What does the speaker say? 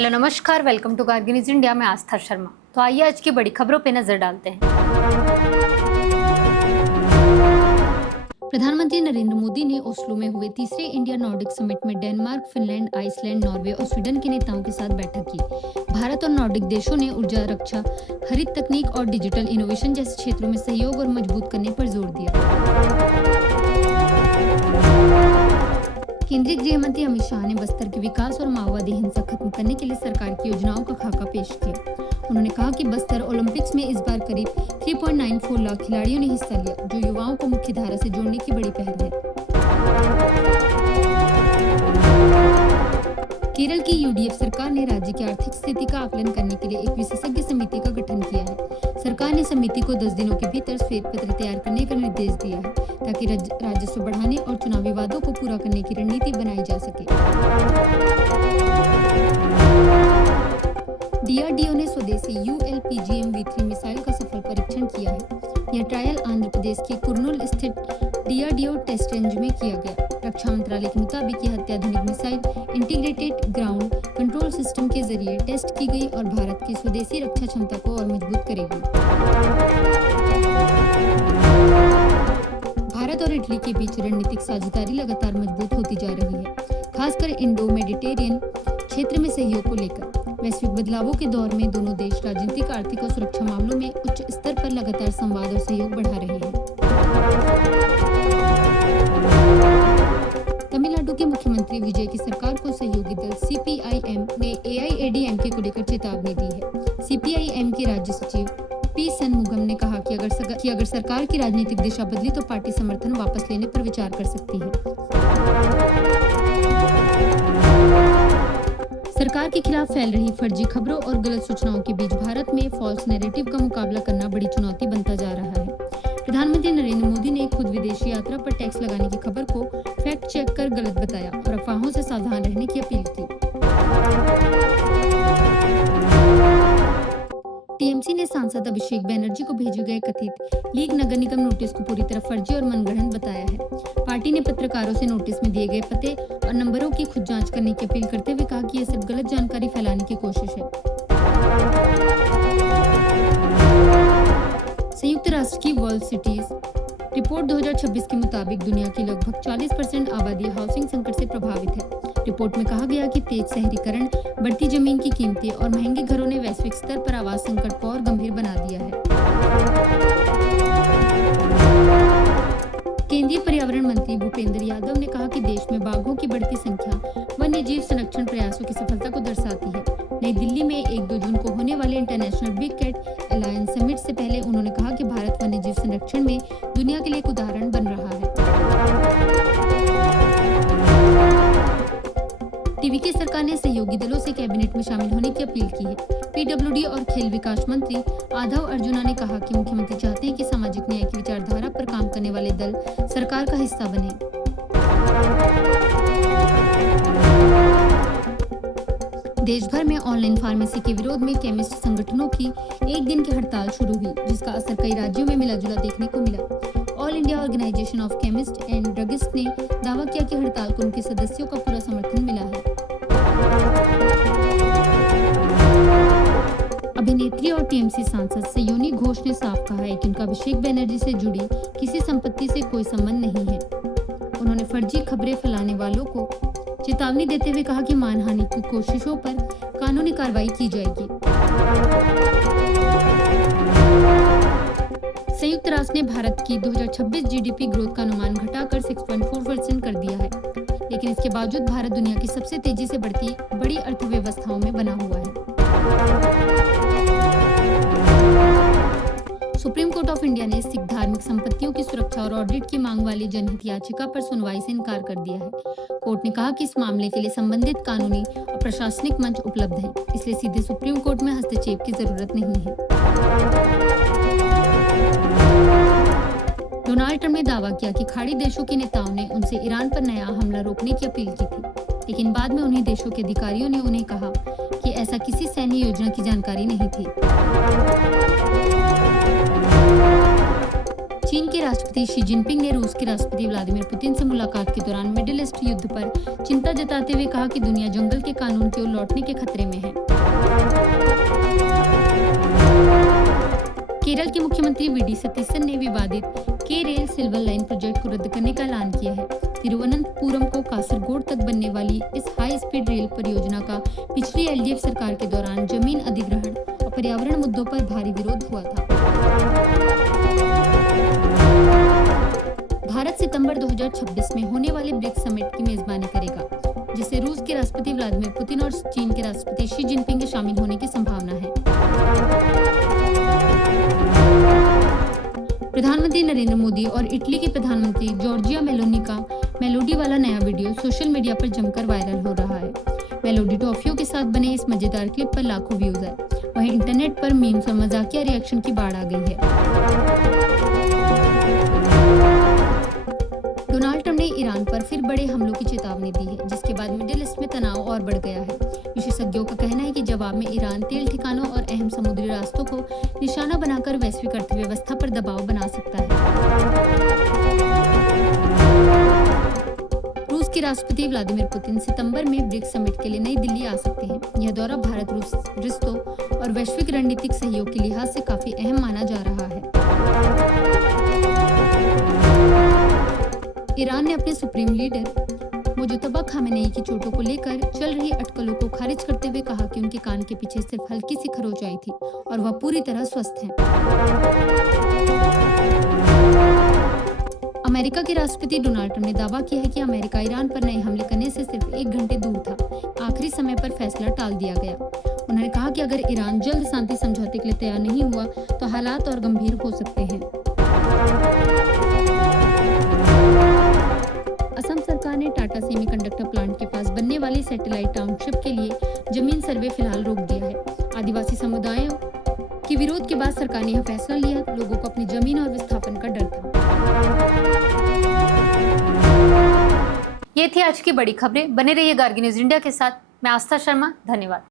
Hello नमस्कार, welcome to Kargil news India में आस्था शर्मा। तो आइए आज की बड़ी खबरों पे नजर डालते हैं। प्रधानमंत्री नरेंद्र मोदी ने ओस्लो में हुए तीसरे इंडिया नॉर्डिक समिट में डेनमार्क, फिनलैंड, आइसलैंड, नॉर्वे और स्वीडन के नेताओं के साथ बैठक की। भारत और नॉर्डिक देशों ने ऊर्जा, रक्षा, हरित तकनीक और डिजिटल इनोवेशन जैसे क्षेत्रों में सहयोग और मजबूत करने पर जोर दिया। केंद्रीय गृह मंत्री अमित शाह ने बस्तर के विकास और माओवादी हिंसा खत्म करने के लिए सरकार की योजनाओं का खाका पेश किया। उन्होंने कहा कि बस्तर ओलंपिक्स में इस बार करीब 3.94 लाख खिलाड़ियों ने हिस्सा लिया, जो युवाओं को मुख्य धारा से जोड़ने की बड़ी पहल है। केरल की यूडीएफ सरकार ने राज्य की आर्थिक स्थिति का आकलन करने के लिए एक विशेषज्ञ समिति का गठन किया है। सरकार ने समिति को 10 दिनों के भीतर श्वेत पत्र तैयार करने का निर्देश दिया है, ताकि राजस्व बढ़ाने और चुनावी वादों को पूरा करने की रणनीति बनाई जा सके। डीआरडीओ ने स्वदेशी ULPGM-V3 मिसाइल का सफल परीक्षण किया है। यह ट्रायल आंध्र प्रदेश के कुर्नूल स्थित डीआरडीओ टेस्ट रेंज में किया गया। रक्षा मंत्रालय के मुताबिक यह अत्याधुनिक missile integrated ground control system के जरिए टेस्ट की गई और भारत की स्वदेशी रक्षा क्षमता को और मजबूत करेगी। भारत और इटली के बीच रणनीतिक साझेदारी लगातार मजबूत होती जा रही है, खासकर इंडो मेडिटेरियन क्षेत्र में सहयोग को लेकर। वैश्विक बदलावों के दौर में दोनों देश राजनीतिक, आर्थिक और सुरक्षा मामलों में उच्च स्तर पर लगातार संवाद और सहयोग बढ़ा रहे हैं। तमिलनाडु के मुख्यमंत्री विजय की सरकार को सहयोगी दल CPIM ने AIADMK को लेकर चेतावनी दी है। CPIM के राज्य सचिव P सनमुगम ने कहा कि अगर सरकार की राजनीतिक दिशा बदली तो पार्टी समर्थन वापस लेने पर विचार कर सकती है। सरकार के खिलाफ फैल रही फर्जी खबरों और गलत सूचनाओं के बीच भारत में फॉल्स नैरेटिव का मुकाबला करना बड़ी चुनौती बनता जा रहा है। प्रधानमंत्री नरेंद्र मोदी ने खुद विदेशी यात्रा पर टैक्स लगाने की खबर को फैक्ट चेक कर गलत बताया और अफवाहों से सावधान रहने की अपील की। टीएमसी ने सांसद अभिषेक बैनर्जी को भेजे गए कथित लीक नगर निगम नोटिस को पूरी तरह फर्जी और मनगढ़ंत बताया है। पार्टी ने पत्रकारों से नोटिस में दिए गए पते और नंबरों की खुद जांच करने की अपील करते हुए कहा कि यह सिर्फ गलत जानकारी फैलाने की कोशिश है। संयुक्त राष्ट्र की वर्ल्ड सिटीज रिपोर्ट 2026 के मुताबिक दुनिया की लगभग 40% आबादी हाउसिंग संकट से प्रभावित है। रिपोर्ट में कहा गया कि तेज शहरीकरण, बढ़ती जमीन की कीमतें और महंगे घरों ने वैश्विक स्तर पर आवास संकट को और गंभीर बना दिया है। केंद्रीय पर्यावरण मंत्री भूपेंद्र यादव ने कहा कि देश में बाघों की बढ़ती संख्या वन्य जीव संरक्षण प्रयासों की सफलता को दर्शाती है। नई दिल्ली में 1-2 जून को होने वाले international big cat alliance summit से पहले उन्होंने कहा कि भारत वन्य जीव संरक्षण में दुनिया के लिए एक उदाहरण बन रहा है। टीवीके सरकार ने सहयोगी दलों से कैबिनेट में शामिल होने की अपील की है। पीडब्ल्यूडी और खेल विकास मंत्री आधव अर्जुना ने कहा कि मुख्यमंत्री चाहते हैं कि सामाजिक न्याय की विचारधारा पर काम करने वाले दल सरकार का हिस्सा बने। देश भर में ऑनलाइन फार्मेसी के विरोध में केमिस्ट संगठनों की एक दिन की हड़ताल शुरू हुई, जिसका असर कई राज्यों में मिला-जुला देखने को मिला। All India organisation of chemist and druggist ने दावा किया कि हड़ताल को उनके सदस्यों का पूरा समर्थन मिला है। अभिनेत्री और टीएमसी सांसद सयोनी घोष ने साफ कहा है कि उनका अभिषेक बैनर्जी से जुड़ी किसी संपत्ति से कोई संबंध नहीं है। उन्होंने फर्जी खबरें फैलाने वालों को चेतावनी देते हुए कहा कि मानहानि की कोशिशों पर कानूनी कार्रवाई की जाएगी। संयुक्त राष्ट्र ने भारत की 2026 जीडीपी ग्रोथ का अनुमान घटाकर 6.4% कर दिया है, लेकिन इसके बावजूद भारत दुनिया की सबसे तेजी से बढ़ती बड़ी अर्थव्यवस्थाओं में बना हुआ है। सुप्रीम कोर्ट ऑफ इंडिया ने सिख धार्मिक संपत्तियों की सुरक्षा और ऑडिट की मांग वाली जनहित याचिका पर सुनवाई से इनकार कर दिया है। कोर्ट ने कहा कि इस मामले के लिए संबंधित कानूनी और प्रशासनिक मंच उपलब्ध है, इसलिए सीधे सुप्रीम कोर्ट में हस्तक्षेप की जरूरत नहीं है। डोनाल्ड ट्रंप ने दावा किया कि खाड़ी देशों के नेताओं ने उनसे ईरान पर नया हमला रोकने की अपील की थी, लेकिन बाद में उन्हीं देशों के अधिकारियों ने उन्हें कहा कि ऐसा किसी सैन्य योजना की जानकारी नहीं थी। चीन के राष्ट्रपति शी जिनपिंग ने रूस के राष्ट्रपति व्लादिमीर पुतिन से मुलाकात के दौरान मिडिल ईस्ट युद्ध पर चिंता जताते हुए कहा कि दुनिया जंगल के कानून की ओर लौटने के खतरे में है। केरल के मुख्यमंत्री वीडी सतीसन ने विवादित के रेल सिल्वर लाइन प्रोजेक्ट को रद्द करने का ऐलान किया है। तिरुवनंतपुरम को कासरगोड तक बनने वाली इस हाई स्पीड रेल परियोजना का पिछली एलडीएफ सरकार के दौरान जमीन अधिग्रहण और पर्यावरण मुद्दों पर भारी विरोध हुआ था। भारत सितंबर 2026 में होने वाले ब्रिक्स समिट की मेजबानी करेगा, जिसे रूस के राष्ट्रपति व्लादिमीर पुतिन और चीन के राष्ट्रपति शी जिनपिंग के शामिल होने की संभावना है। प्रधानमंत्री नरेंद्र मोदी और इटली के प्रधानमंत्री जॉर्जिया मेलोनी का मेलोडी वाला नया वीडियो सोशल मीडिया पर जमकर वायरल हो रहा है। मेलोडी टॉफियों के साथ बने इस मजेदार क्लिप पर लाखों व्यूज है। वहीं इंटरनेट पर मीम्स और मजाकिया रिएक्शन की बाढ़ आ गई है। डोनाल्ड ट्रंप ने ईरान पर फिर बड़े हमलों की चेतावनी दी है, जिसके बाद मिडिल ईस्ट में तनाव और बढ़ गया है। विशेषज्ञों का कहना है कि जवाब में ईरान तेल ठिकानों और अहम समुद्री रास्तों को निशाना बनाकर वैश्विक अर्थव्यवस्था पर दबाव बना सकता है। रूस के राष्ट्रपति व्लादिमीर पुतिन सितंबर में ब्रिक्स समिट के लिए नई दिल्ली आ सकते हैं। यह दौरा भारत रूस रिश्तों और वैश्विक रणनीतिक सहयोग के लिहाज से काफी अहम माना जा रहा है। ईरान ने अपने सुप्रीम लीडर मुजतबा खामेनेई की चोटों को लेकर चल रही अटकलों को खारिज करते हुए कहा कि उनके कान के पीछे सिर्फ हल्की सी खरोंच आई थी और वह पूरी तरह स्वस्थ हैं। अमेरिका के राष्ट्रपति डोनाल्ड ट्रंप ने दावा किया है कि अमेरिका ईरान पर नए हमले करने से सिर्फ 1 घंटे दूर था। आखिरी समय पर फैसला टाल दिया गया। उन्होंने कहा कि अगर ईरान जल्द शांति समझौते के लिए तैयार नहीं हुआ तो हालात और गंभीर हो सकते हैं। असम सरकार ने टाटा सेमीकंडक्टर प्लांट के पास बनने वाली सैटेलाइट टाउनशिप के लिए जमीन सर्वे फिलहाल रोक दिया है। आदिवासी समुदायों के विरोध के बाद सरकार ने यह फैसला लिया। लोगों को अपनी जमीन और विस्थापन का डर था। ये थी आज की बड़ी खबरें। बने रहिए गार्गी न्यूज इंडिया के साथ। मैं आस्था शर्मा, धन्यवाद।